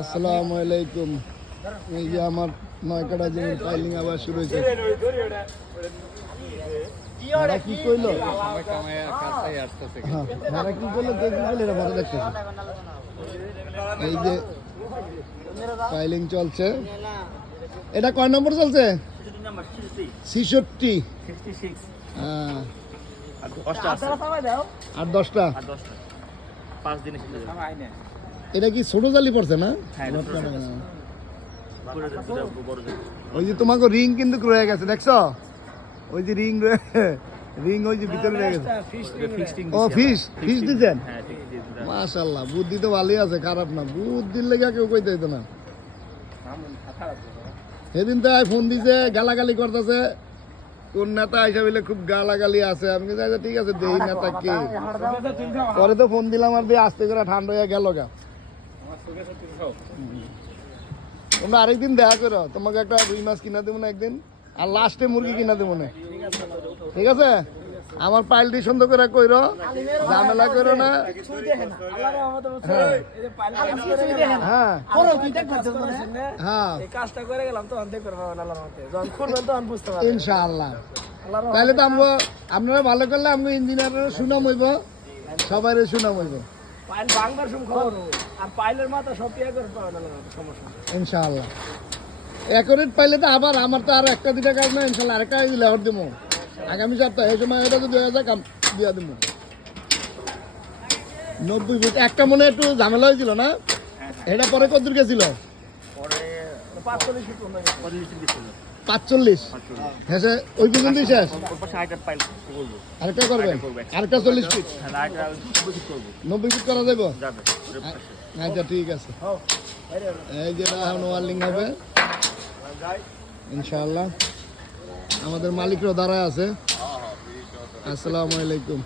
আসসালামু আলাইকুম। এই যে আমার নয়কাটা জমির পাইলিং আবার শুরু হয়েছে। এরা কি কইলো? হ্যাঁ, এরা কি কইলো? দেখি বলে এরা ভালো দেখতেছে। এই যে পাইলিং চলছে। এটা কয় নম্বর চলছে? 66। হ্যাঁ, আর 10টা। এটা কি ছোট জালি পড়ছে না? ওই যে তোমাকে রিং কিন্তু রয়ে গেছে, দেখছো? ওই যে রিং রিং ওই যে ভিতরে রয়ে গেছে। ও ফিশ দিচ্ছেন? মাশাআল্লাহ, বুদ্ধি তো ভালোই আছে, খারাপ না। বুদ্ধির লেগে কেউ কইতে হইতো না। সেদিন তো ফোন দিছে, গালাগালি করতেছে। কোন নেতা হিসাবে খুব গালাগালি আছে। আমি ঠিক আছে, দেই নেতা কে। পরে তো ফোন দিলাম আর দিয়ে আস্তে করে ঠান্ডা হয়ে গেল গা। তোমরা আরেকদিন দেখা করো, তোমাকে একটা রুই মাছ কিনা দেবো না একদিন, আর লাস্টে মুরগি কিনা দেবো না, ঠিক আছে? আমার পাইলটি সুন্দর করে কইরো, ঝামেলা করো না। ইনশাআল্লাহ। তাহলে তো আপনারা ভালো করলে আমি ইঞ্জিনিয়ারের সুনাম হইব, সবাই সুনাম হইব ইনশাআল্লাহ। অ্যাকুরেট পাইলে তো আবার আমার তো আর একটা দুটা কাজ না, ইনশাআল্লাহ আরেকটা দিলে হর দেবো আগামী সপ্তাহে। এই সময় এটা তো 2000 কাম দিয়া দেবো। 90 ফুট একটা মনে একটু ঝামেলা হয়েছিল না? এটা পরে কত দূর গেছিল? 45। হ্যাঁ, ওই পর্যন্তই শেষ। আরেকটা করবেন? আরেকটা 40 ফিট, 90 ফিট করা যাবে? আচ্ছা, ঠিক আছে। এই যে এখন ওয়ার্লিং হবে ইনশাআল্লাহ। আমাদের মালিকরা দাঁড়ায় আছে। আসসালামু আলাইকুম।